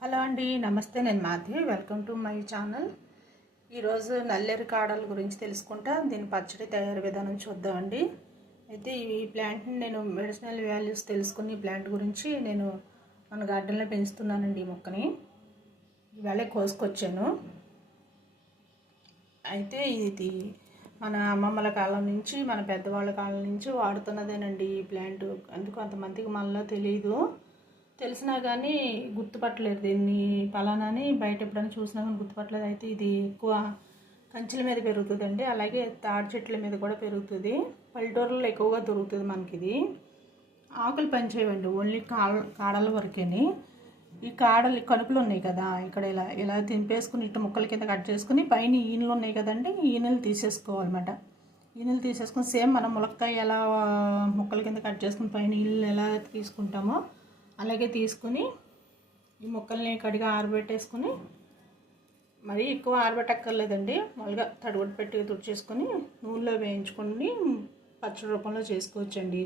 Hello అండి నమస్తే నేను Madhavi. Welcome to my channel ఈరోజు నల్లేరు కాడల గురించి తెలుసుకుంటా. దీని పచ్చడి తయారు విధానం చూద్దామండి అయితే ఈ ప్లాంట్ని నేను మెడిసినల్ వాల్యూస్ తెలుసుకుని ఈ ప్లాంట్ గురించి నేను మన గార్డెన్లో పెంచుతున్నానండి ఈ మొక్కని. ఇవాళ కోసుకొచ్చాను. అయితే ఇది మన అమ్మమ్మల కాలం నుంచి మన పెద్దవాళ్ళ కాలం నుంచి వాడుతున్నదేనండి ఈ ప్లాంట్ అందుకు కొంతమందికి మనలో తెలియదు తెలిసినా కానీ గుర్తుపట్టలేదు. దీన్ని ఫలానాని బయట ఎప్పుడైనా చూసినా కానీ గుర్తుపట్టలేదు. అయితే ఇది ఎక్కువ కంచెల మీద పెరుగుతుందండి. అలాగే తాడి చెట్ల మీద కూడా పెరుగుతుంది. పల్లెటూరులో ఎక్కువగా దొరుకుతుంది మనకి ఇది ఆకులు పనిచేయవండి ఓన్లీ కాడ కాడల వరకేని. ఈ కాడలు కనుపులు ఉన్నాయి కదా. ఇక్కడ ఇలా ఇలా తింపేసుకుని ఇటు ముక్కల కింద కట్ చేసుకుని పైన ఈనెలు ఉన్నాయి కదండి. ఈనెలు తీసేసుకోవాలన్నమాట. ఈనెలు తీసేసుకుని సేమ్ మనం ములక్కాయ ఎలా ముక్కల కింద కట్ చేసుకుని పైన ఈనెలు ఎలా తీసుకుంటామో అలాగే తీసుకుని ఈ ముక్కల్ని కడిగా ఆరబెట్టేసుకుని మరీ ఎక్కువ ఆరబెట్టక్కర్లేదండి. మామూలుగా తడిగొట్టు పెట్టి తుడిచేసుకొని నూనెలో వేయించుకొని పచ్చడి రూపంలో చేసుకోవచ్చండి.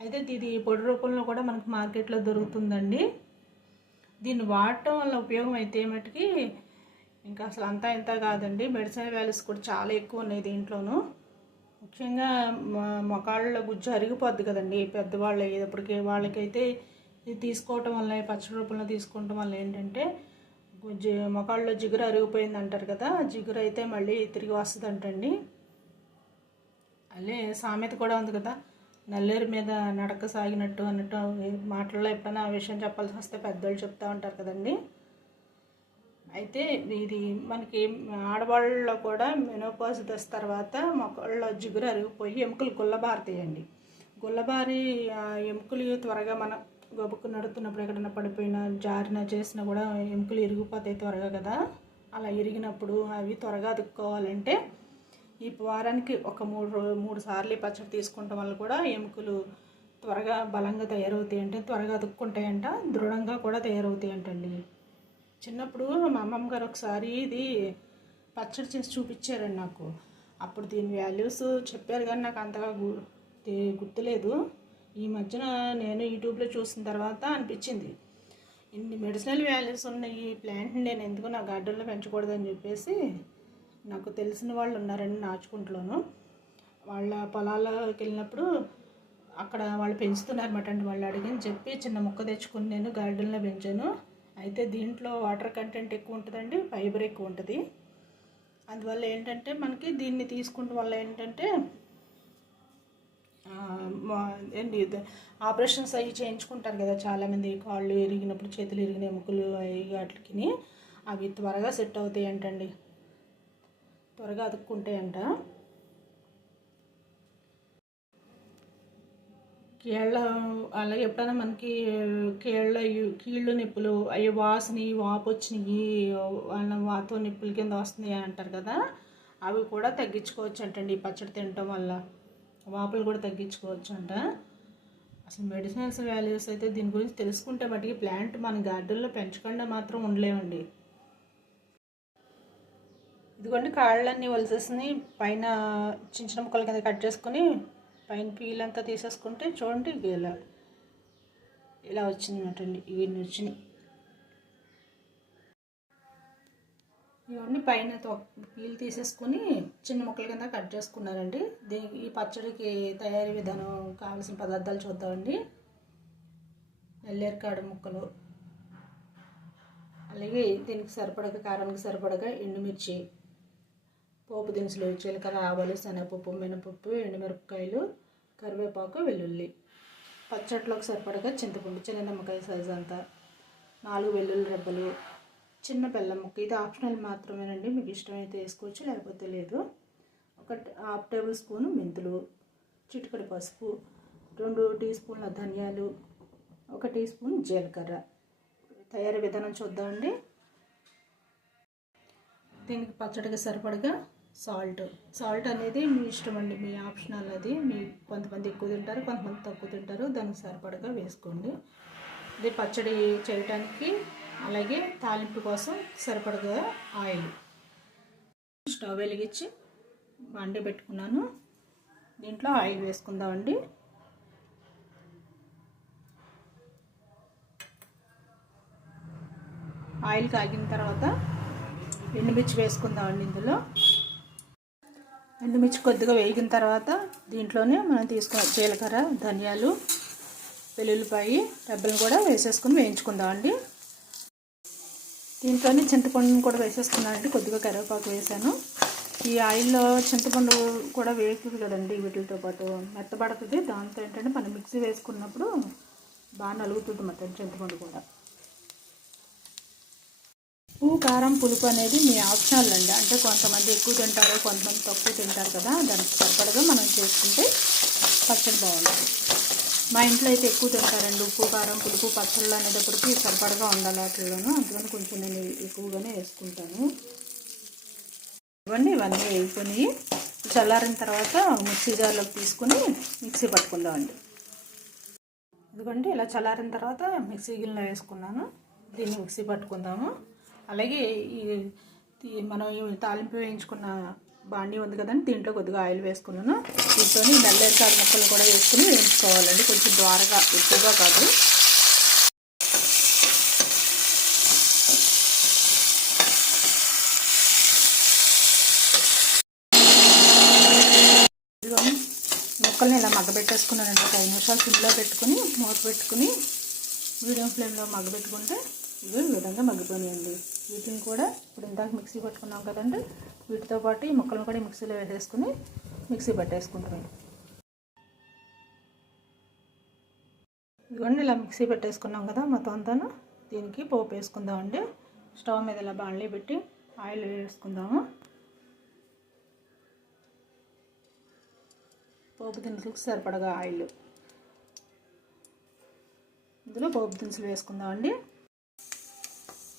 అయితే ఇది పొడి రూపంలో కూడా మనకు మార్కెట్లో దొరుకుతుందండి. దీన్ని వాడటం వల్ల ఉపయోగం అయితే మటుకి ఇంకా అసలు అంతా ఇంత కాదండి. మెడిసిన్ వాల్యూస్ కూడా చాలా ఎక్కువ ఉన్నాయి దీంట్లోనూ. ముఖ్యంగా మొకాళ్ళ గుజ్జు అరిగిపోద్ది కదండి. పెద్దవాళ్ళు అయ్యేటప్పటికి వాళ్ళకైతే ఇది తీసుకోవటం వల్ల పచ్చడి రూపంలో తీసుకోవటం వల్ల ఏంటంటే జి మొకాళ్ళలో జిగురు అరిగిపోయింది అంటారు కదా జిగురు అయితే మళ్ళీ తిరిగి వస్తుంది అంటండి అల్లే సామెత కూడా ఉంది కదా నల్లేరు మీద నడక సాగినట్టు అన్నట్టు మాటల్లో ఎప్పుడైనా ఆ విషయం చెప్పాల్సి వస్తే పెద్దోళ్ళు చెప్తూ ఉంటారు కదండి. అయితే ఇది మనకి ఆడవాళ్ళలో కూడా మెనోపాజ్ దశ తర్వాత మొక్కల్లో జిగురు అరిగిపోయి ఎముకలు గుల్లబారుతాయండి. గుల్లబారి ఎముకలు త్వరగా మనం గబుక్కు నడుతున్నప్పుడు ఎక్కడైనా పడిపోయినా జారిన చేసినా కూడా ఎముకలు ఇరిగిపోతాయి త్వరగా కదా. అలా ఇరిగినప్పుడు అవి త్వరగా అతుక్కోవాలంటే ఈ వారానికి ఒక మూడు మూడు సార్లు పచ్చడి తీసుకుంటాం వల్ల కూడా ఎముకలు త్వరగా బలంగా తయారవుతాయి అంటే త్వరగా అతుక్కుంటాయంట దృఢంగా కూడా తయారవుతాయి అంటండి చిన్నప్పుడు మా అమ్మమ్మ గారు ఒకసారి ఇది పచ్చడి చేసి చూపించారండి నాకు. అప్పుడు దీని వాల్యూస్ చెప్పారు కానీ నాకు అంతగా గుర్తులేదు. ఈ మధ్యన నేను యూట్యూబ్లో చూసిన తర్వాత అనిపించింది. ఇన్ని మెడిసినల్ వాల్యూస్ ఉన్న ఈ ప్లాంట్ని నేను ఎందుకు నా గార్డెన్లో పెంచకూడదని చెప్పేసి నాకు తెలిసిన వాళ్ళు ఉన్నారండి నాచుకుంట్లోను వాళ్ళ పొలాల్లోకి వెళ్ళినప్పుడు అక్కడ వాళ్ళు పెంచుతున్నారన్నమాట అండి. వాళ్ళు అడిగిని చెప్పి చిన్న మొక్క తెచ్చుకుని నేను గార్డెన్లో పెంచాను. అయితే దీంట్లో వాటర్ కంటెంట్ ఎక్కువ ఉంటుందండి ఫైబర్ ఎక్కువ ఉంటుంది. అందువల్ల ఏంటంటే మనకి దీన్ని తీసుకుంటే వల్ల ఏంటంటే ఏంటి ఆపరేషన్స్ అవి చేయించుకుంటారు కదా చాలామంది కాళ్ళు ఎరిగినప్పుడు చేతులు ఎరిగిన ఎముకలు అవి వాటికి అవి త్వరగా సెట్ అవుతాయి అంటండి త్వరగా అతుక్కుంటాయంట. కీళ్ళ అలాగే ఎప్పుడైనా మనకి కీళ్ళ కీళ్ళు నొప్పులు అవి వాసని వాపు వచ్చినాయి వాళ్ళ వాతో నొప్పుల కింద వస్తున్నాయి అంటారు కదా అవి కూడా తగ్గించుకోవచ్చు అంటండి ఈ పచ్చడి తినటం వల్ల. వాపులు కూడా తగ్గించుకోవచ్చు అంట అసలు మెడిసినల్స్ వాల్యూస్ అయితే దీని గురించి తెలుసుకుంటే మటుకి ప్లాంట్ మన గార్డెన్లో పెంచకుండా మాత్రం ఉండలేమండి. ఇదిగోండి కాళ్ళన్నీ వలిసేసి పైన చిన్న చిన్న ముక్కల కింద కట్ చేసుకుని పైన పీల్ అంతా తీసేసుకుంటే చూడండి ఇలా ఇలా వచ్చింది అనమాట అండి ఇవన్నీ వచ్చినాయి. ఇవన్నీ పైన పీలు తీసేసుకుని చిన్న ముక్కల కింద కట్ చేసుకున్నారండి. దీనికి ఈ పచ్చడికి తయారీ విధానం కావాల్సిన పదార్థాలు చూద్దామండి. ఎల్లేరికాడ ముక్కలు. అలాగే దీనికి సరిపడగా కారానికి సరిపడగా ఎండుమిర్చి పోపు దినుసులు జీలకర్ర ఆవాలు శనగపప్పు మినపప్పు ఎండుమిరపకాయలు కరివేపాకు వెల్లుల్లి. పచ్చట్లోకి సరిపడగా చింతపండు చిన్న నిమ్మకాయ సైజ్ అంతా నాలుగు వెల్లుల్లి రెబ్బలు చిన్న బెల్లం ముక్క. ఇది ఆప్షనల్ మాత్రమేనండి. మీకు ఇష్టమైతే వేసుకోవచ్చు లేకపోతే లేదు. ఒక హాఫ్ టేబుల్ స్పూను మెంతులు చిటికడి పసుపు రెండు టీ స్పూన్ల ధనియాలు ఒక టీ స్పూన్ జీలకర్ర. తయారీ విధానం చూద్దామండి. దీనికి పచ్చడికి సరిపడగా సాల్ట్. సాల్ట్ అనేది మీ ఇష్టం అండి మీ ఆప్షనల్ అది. మీ కొంతమంది ఎక్కువ తింటారు కొంతమంది తక్కువ తింటారు. దానికి సరిపడగా వేసుకోండి. ఇది పచ్చడి చేయడానికి అలాగే తాలింపు కోసం సరిపడగా ఆయిల్. స్టవ్ వెలిగించి వండి పెట్టుకున్నాను. దీంట్లో ఆయిల్ వేసుకుందామండి. ఆయిల్ కాగిన తర్వాత ఎండుమిర్చి వేసుకుందామండి ఇందులో. ఎండుమిర్చి కొద్దిగా వేగిన తర్వాత దీంట్లోనే మనం తీసుకున్న జీలకర్ర ధనియాలు వెల్లుల్లిపాయి రెబ్బలు కూడా వేసేసుకుని వేయించుకుందామండి. దీంట్లోనే చింతపండుని కూడా వేసేసుకున్నానండి. కొద్దిగా కరివేపాకు వేసాను. ఈ ఆయిల్లో చింతపండు కూడా వేస్తుంది కదండి వీటితో పాటు. మెత్తబడుతుంది. దాంతో ఏంటంటే మనం మిక్సీ వేసుకున్నప్పుడు బాగా నలుగుతుంది మొత్తం చింతపండు కూడా. ఉప్పు కారం పులుపు అనేది మీ ఆప్షనల్ అండి. అంటే కొంతమంది ఎక్కువ తింటారు కొంతమంది తక్కువ తింటారు కదా. దానికి సరిపడగా మనం చేసుకుంటే పచ్చడి బాగుంటుంది మా ఇంట్లో అయితే ఎక్కువ తింటారండి ఉప్పు కారం పులుపు పచ్చళ్ళు అనేటప్పటికి సరిపడగా ఉండాలి వాటిల్లోనూ అందుకని కొంచెం నేను ఎక్కువగానే వేసుకుంటాను. ఇవన్నీ ఇవన్నీ వేసుకొని చల్లారిన తర్వాత మిక్సీ జార్లోకి తీసుకుని మిక్సీ పట్టుకుందామండి. ఎందుకంటే ఇలా చల్లారిన తర్వాత మిక్సీ గిన్నెలో వేసుకున్నాను. దీన్ని మిక్సీ పట్టుకుందాము. అలాగే ఈ మనం తాలింపు వేయించుకున్న బాండీ ఉంది కదండి దీంట్లో కొద్దిగా ఆయిల్ వేసుకున్నాను. దీంతో నల్లేరు ముక్కలు కూడా వేసుకుని వేయించుకోవాలండి. కొంచెం ద్వారగా ఎక్కువగా కాదు. ముక్కల్ని ఇలా మగ్గబెట్టేసుకున్నానండి ఒక ఐదు నిమిషాలు సిమ్లో పెట్టుకుని మూత పెట్టుకుని మీడియం ఫ్లేమ్లో మగ్గబెట్టుకుంటే ఇవి ఈ విధంగా మగ్గిపోయాయండి వీటిని కూడా ఇప్పుడు ఇందాక మిక్సీ పట్టుకున్నాం కదండి వీటితో పాటు ఈ ముక్కలను కూడా మిక్సీలో వేసేసుకుని మిక్సీ పట్టేసుకుంటాం ఇదిగోండి ఇలా మిక్సీ పెట్టేసుకున్నాం కదా మొత్తం అంతాను. దీనికి పోపు వేసుకుందామండి. స్టవ్ మీద ఇలా బాణలీ పెట్టి ఆయిల్ వేసుకుందాము. పోపు దినుసులకు సరిపడగా ఆయిల్. ఇందులో పోపు దినుసులు వేసుకుందామండి.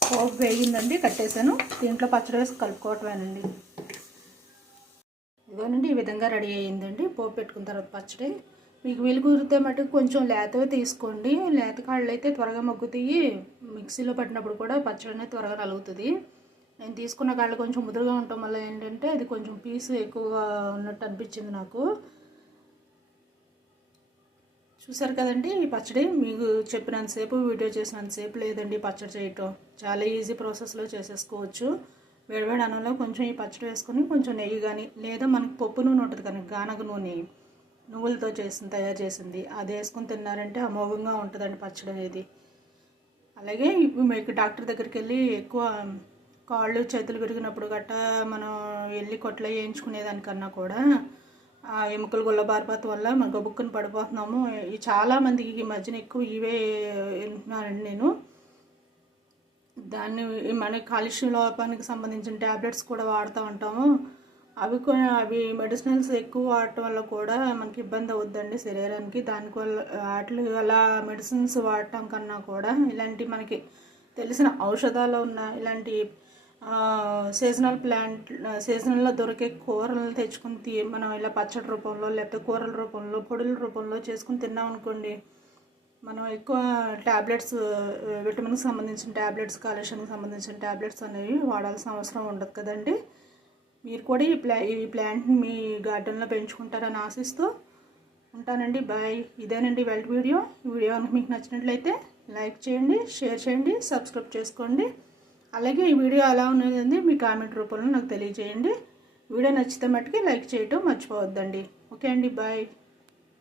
పోపు వేగిందండి కట్టేశాను. దీంట్లో పచ్చడి వేసి కలుపుకోవటమేనండి. ఇదేనండి ఈ విధంగా రెడీ అయ్యిందండి. పోపు పెట్టుకున్న తర్వాత పచ్చడి. మీకు వీలు కుదిరితే మటుకు కొంచెం లేతవే తీసుకోండి. లేత కాళ్ళు అయితే త్వరగా మగ్గుతాయి మిక్సీలో పట్టినప్పుడు కూడా పచ్చడి అనేది త్వరగా నలుగుతుంది. నేను తీసుకున్న కాళ్ళు కొంచెం ముదురుగా ఉండటం వల్ల ఏంటంటే అది కొంచెం పీసు ఎక్కువగా ఉన్నట్టు అనిపించింది నాకు. చూసారు కదండి ఈ పచ్చడి. మీకు చెప్పినంతసేపు వీడియో చేసినంతసేపు లేదండి పచ్చడి చేయటం. చాలా ఈజీ ప్రాసెస్లో చేసేసుకోవచ్చు. వేడివేడి అన్నంలో కొంచెం ఈ పచ్చడి వేసుకొని కొంచెం నెయ్యి కానీ లేదా మనకు పప్పు నూనె ఉంటుంది కానీ గానగ నూనె నువ్వులతో చేసింది తయారు చేసింది అది వేసుకొని తిన్నారంటే అమోఘంగా ఉంటుందండి పచ్చడి అనేది. అలాగే ఇప్పుడు మీకు డాక్టర్ దగ్గరికి వెళ్ళి ఎక్కువ కాళ్ళు చేతులు పెరిగినప్పుడు గట్ట మనం వెళ్ళి కొట్లో వేయించుకునేదానికన్నా కూడా ఎముకలు గుల్లబారిపోత వల్ల మన గబుక్కుని పడిపోతున్నాము. చాలామందికి చాలా మందికి ఈ మధ్యన ఎక్కువ ఇవే వింటున్నానండి నేను. దాన్ని మన కాలుష్య లోపానికి సంబంధించిన ట్యాబ్లెట్స్ కూడా వాడుతూ ఉంటాము. అవి అవి మెడిసినల్స్ ఎక్కువ వాడటం వల్ల కూడా మనకి ఇబ్బంది అవుద్దండి శరీరానికి. దానికి వల్ల వాటి అలా మెడిసిన్స్ వాడటం కన్నా కూడా ఇలాంటి మనకి తెలిసిన ఔషధాలు ఉన్న ఇలాంటి సీజనల్ ప్లాంట్ సీజనల్లో దొరికే కూరలు తెచ్చుకుని తీ మనం ఇలా పచ్చడి రూపంలో లేకపోతే కూరల రూపంలో పొడుల రూపంలో చేసుకుని తిన్నాం అనుకోండి మనం ఎక్కువ ట్యాబ్లెట్స్ విటమిన్కి సంబంధించిన ట్యాబ్లెట్స్ కాలుష్యానికి సంబంధించిన ట్యాబ్లెట్స్ అనేవి వాడాల్సిన అవసరం ఉండదు కదండి. మీరు కూడా ఈ ప్లా ఈ ప్లాంట్ని మీ గార్డెన్లో పెంచుకుంటారని ఆశిస్తూ ఉంటానండి. బాయ్. ఇదేనండి వెల్ట్ వీడియో ఈ వీడియో కనుక మీకు నచ్చినట్లయితే లైక్ చేయండి షేర్ చేయండి సబ్స్క్రైబ్ చేసుకోండి. అలాగే ఈ వీడియో ఎలా ఉన్నది మీ కామెంట్ రూపంలో నాకు తెలియజేయండి. వీడియో నచ్చితే మట్టుకి లైక్ చేయటం మర్చిపోవద్దండి. ఓకే అండి బాయ్